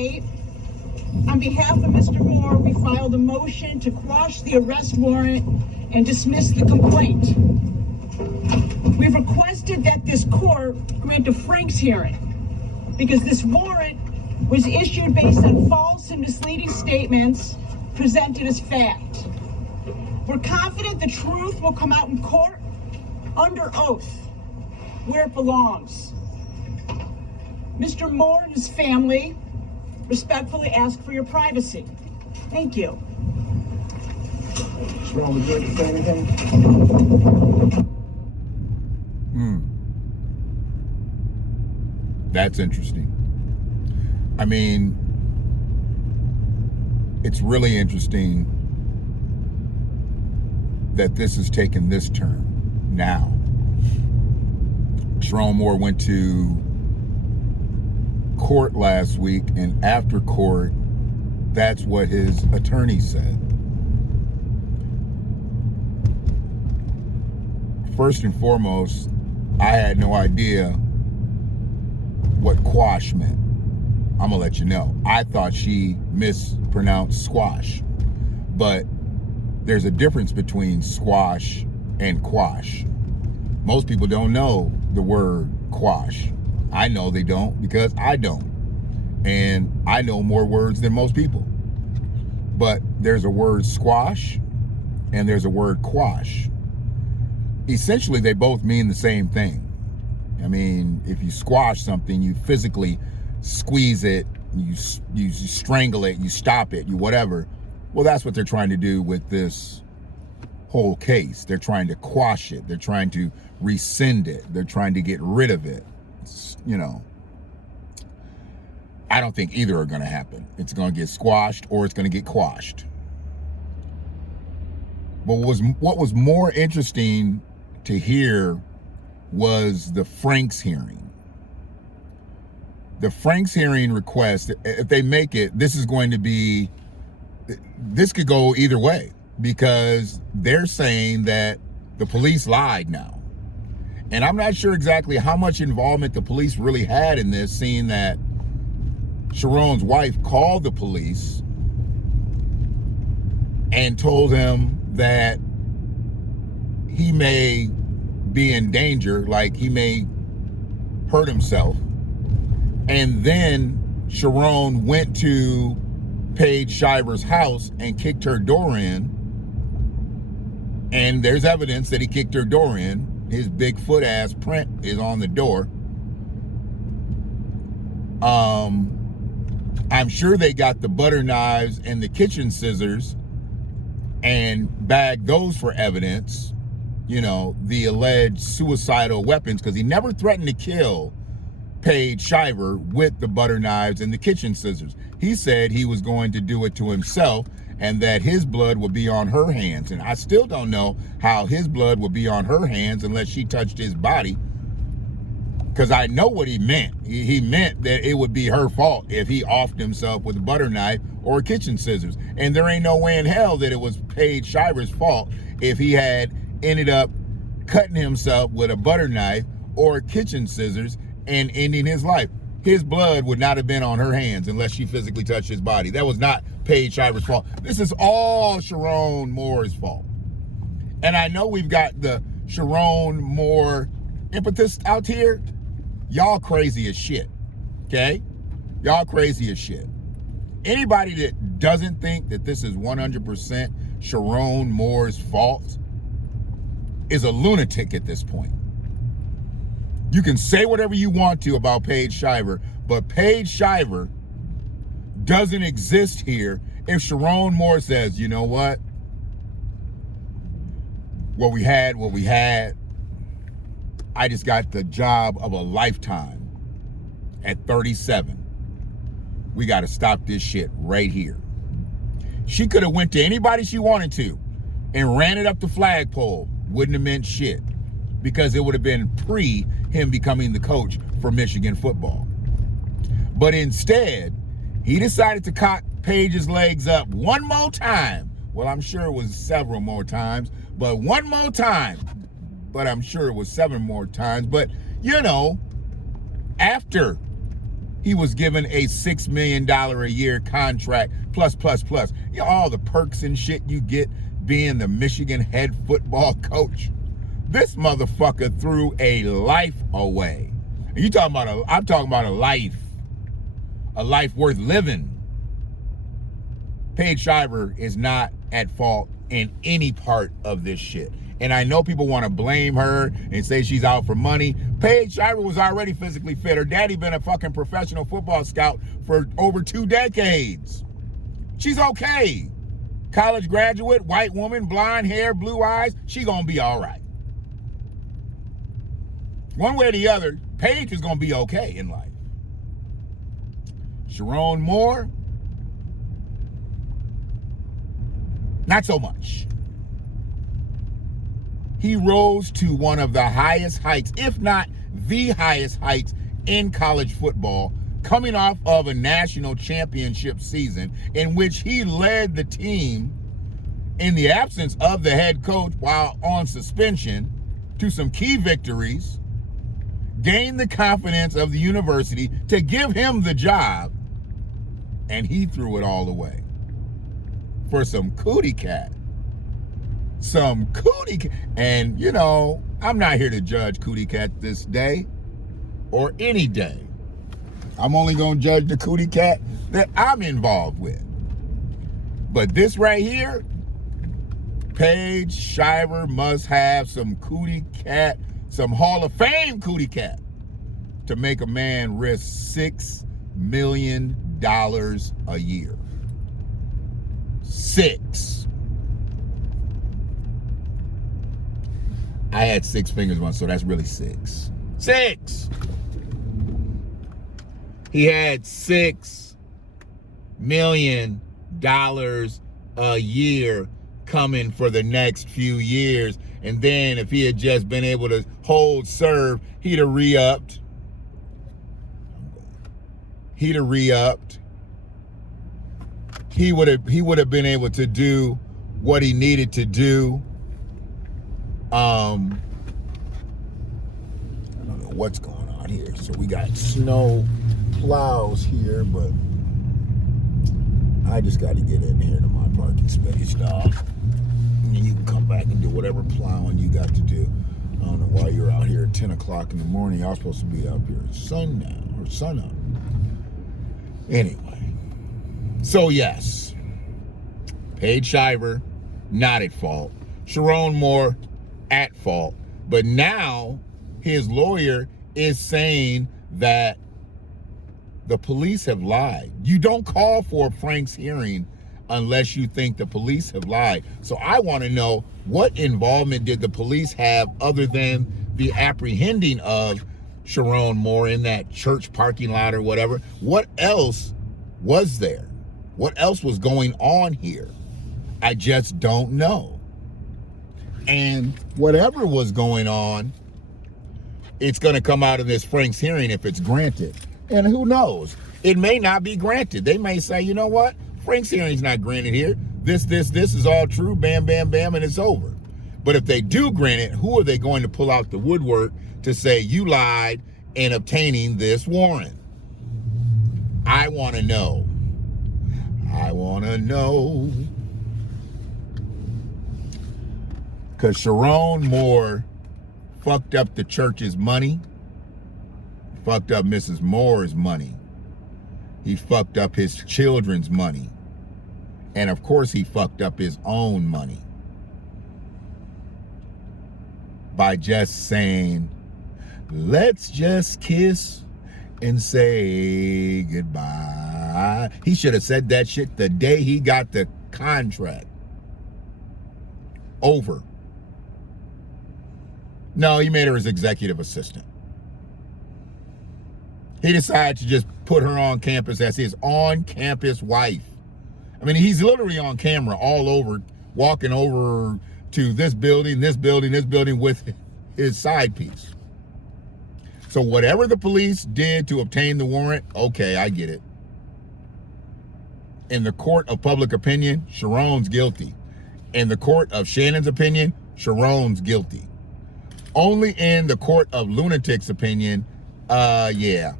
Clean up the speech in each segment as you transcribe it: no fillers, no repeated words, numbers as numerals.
Today, on behalf of Mr. Moore, we filed a motion to quash the arrest warrant and dismiss the complaint. We've requested that this court grant a Franks hearing because this warrant was issued based on false and misleading statements presented as fact. We're confident the truth will come out in court under oath, where it belongs. Mr. Moore and his family respectfully ask for your privacy. Thank you. Sherrone, would you like to say anything? That's interesting. I mean, it's really interesting that this has taken this turn now. Sherrone Moore went to court last week, and after court, that's what his attorney said. First and foremost, I had no idea what quash meant. I'm gonna let you know. I thought she mispronounced squash, but there's a difference between squash and quash. Most people don't know the word quash. I know they don't because I don't. And I know more words than most people. But there's a word squash and there's a word quash. Essentially, they both mean the same thing. I mean, if you squash something, you physically squeeze it, you strangle it, you stop it, you whatever. Well, that's what they're trying to do with this whole case. They're trying to quash it. They're trying to rescind it. They're trying to get rid of it. You know, I don't think either are going to happen. It's going to get squashed or it's going to get quashed. But what was more interesting to hear was the Franks hearing. The Franks hearing request, if they make it, this could go either way because they're saying that the police lied now. And I'm not sure exactly how much involvement the police really had in this, seeing that Sherrone's wife called the police and told him that he may be in danger, like he may hurt himself. And then Sherrone went to Paige Shiver's house and kicked her door in. And there's evidence that he kicked her door in. His Bigfoot ass print is on the door. I'm sure they got the butter knives and the kitchen scissors and bagged those for evidence, you know, the alleged suicidal weapons, because he never threatened to kill Paige Shiver with the butter knives and the kitchen scissors. He said he was going to do it to himself and that his blood would be on her hands. And I still don't know how his blood would be on her hands unless she touched his body, because I know what he meant. He meant that it would be her fault if he offed himself with a butter knife or kitchen scissors. And there ain't no way in hell that it was Paige Shiver's fault if he had ended up cutting himself with a butter knife or kitchen scissors and ending his life. His blood would not have been on her hands unless she physically touched his body. That was not Paige Shiver's fault. This is all Sherrone Moore's fault. And I know we've got the Sherrone Moore impetus out here. Y'all crazy as shit, okay? Y'all crazy as shit. Anybody that doesn't think that this is 100% Sherrone Moore's fault is a lunatic at this point. You can say whatever you want to about Paige Shiver, but Paige Shiver doesn't exist here if Sherrone Moore says, you know what? What we had. I just got the job of a lifetime at 37. We got to stop this shit right here. She could have went to anybody she wanted to and ran it up the flagpole. Wouldn't have meant shit, because it would have been pre him becoming the coach for Michigan football. But instead, he decided to cock Paige's legs up one more time. Well, I'm sure it was several more times, but one more time. But I'm sure it was 7 more times. But, you know, after he was given a $6 million a year contract, plus. You know, all the perks and shit you get being the Michigan head football coach. This motherfucker threw a life away. And I'm talking about a life worth living. Paige Shiver is not at fault in any part of this shit. And I know people want to blame her and say she's out for money. Paige Shiver was already physically fit. Her daddy been a fucking professional football scout for over 2 decades. She's okay. College graduate, white woman, blonde hair, blue eyes. She gonna be all right. One way or the other, Paige is gonna be okay in life. Sherrone Moore, not so much. He rose to one of the highest heights, if not the highest heights in college football, coming off of a national championship season in which he led the team in the absence of the head coach while on suspension to some key victories, gained the confidence of the university to give him the job, and he threw it all away for some cootie cat. And, you know, I'm not here to judge cootie cat this day or any day. I'm only going to judge the cootie cat that I'm involved with. But this right here, Paige Shiver must have some cootie cat, some Hall of Fame cootie cat to make a man risk $6 million a year. 6. I had 6 fingers once, so that's really 6. 6! He had $6 million a year coming for the next few years. And then if he had just been able to hold serve, he'd have re-upped. He would have been able to do what he needed to do. I don't know what's going on here. So we got snow plows here, but I just got to get in here to my parking space, dog. And you can come back and do whatever plowing you got to do. I don't know why you're out here at 10 o'clock in the morning. Y'all supposed to be up here at sundown or sunup. Anyway, so yes, Paige Shiver, not at fault. Sherrone Moore, at fault. But now his lawyer is saying that the police have lied. You don't call for Frank's hearing unless you think the police have lied. So I want to know, what involvement did the police have other than the apprehending of Sherrone Moore in that church parking lot or whatever? What else was there? What else was going on here? I just don't know. And whatever was going on, it's going to come out of this Frank's hearing if it's granted. And who knows? It may not be granted. They may say, you know what? Frank's hearing's not granted here. This is all true. Bam, bam, bam, and it's over. But if they do grant it, who are they going to pull out the woodwork to say you lied in obtaining this warrant? I want to know. Because Sherrone Moore fucked up the church's money, fucked up Mrs. Moore's money. He fucked up his children's money. And of course he fucked up his own money by just saying, let's just kiss and say goodbye. He should have said that shit the day he got the contract. Over. No, he made her his executive assistant. He decided to just put her on campus as his on-campus wife. I mean, he's literally on camera all over, walking over to this building with his side piece. So whatever the police did to obtain the warrant, okay, I get it. In the court of public opinion, Sherrone's guilty. In the court of Shannon's opinion, Sherrone's guilty. Only in the court of lunatics' opinion, yeah.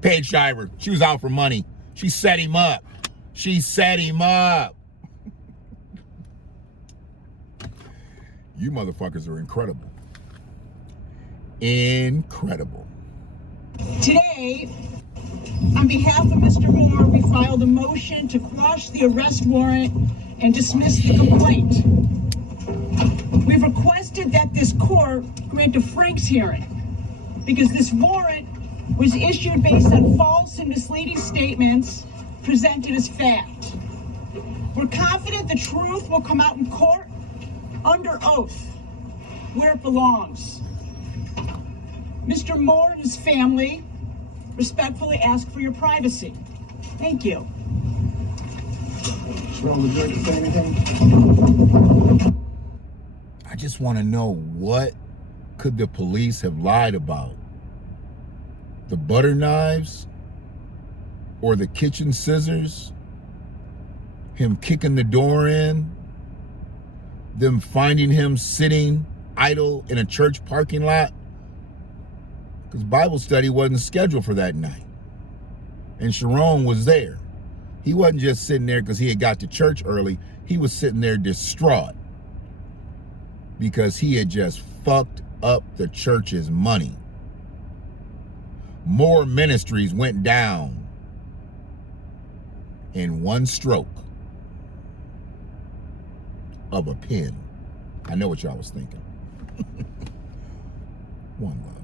Paige Shiver, she was out for money. She set him up. She set him up. You motherfuckers are incredible. Incredible. Today, on behalf of Mr. Moore, we filed a motion to quash the arrest warrant and dismiss the complaint. We've requested that this court grant a Franks hearing because this warrant was issued based on false and misleading statements presented as fact. We're confident the truth will come out in court under oath, where it belongs. Mr. Moore and his family respectfully ask for your privacy. Thank you. Sherrone, would you like to say anything? I just want to know, what could the police have lied about? The butter knives or the kitchen scissors? Him kicking the door in? Them finding him sitting idle in a church parking lot? Because Bible study wasn't scheduled for that night. And Sherrone was there. He wasn't just sitting there because he had got to church early. He was sitting there distraught because he had just fucked up the church's money. More ministries went down in one stroke of a pen. I know what y'all was thinking. One love.